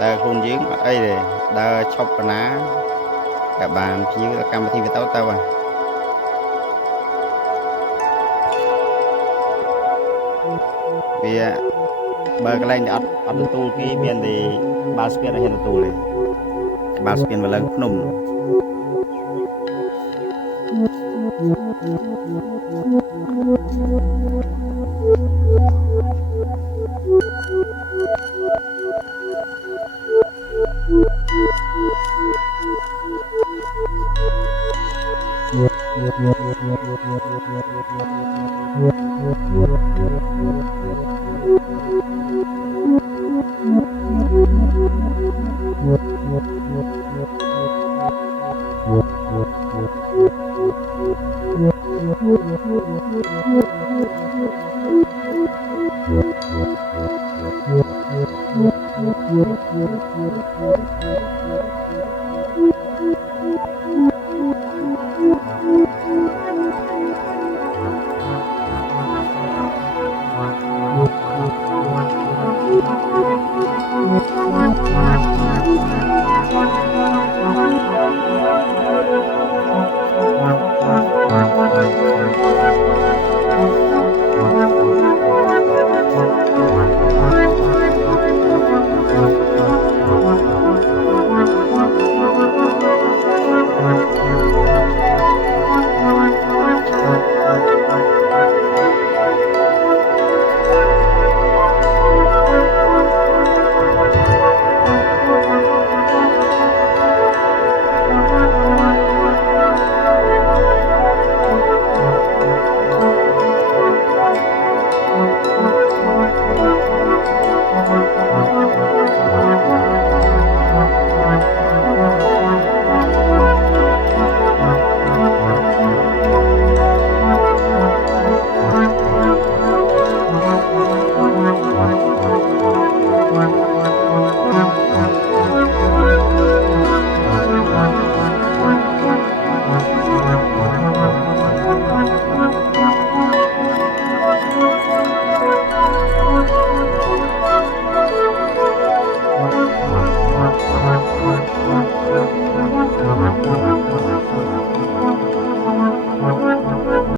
đa khuôn giếng ấy để đa chọc ná cả bàn chiếu cam thì phải tao tao à vì bờ cái này ở tu cái miền thì ba spiên hiện tu này ba spiên và lần phun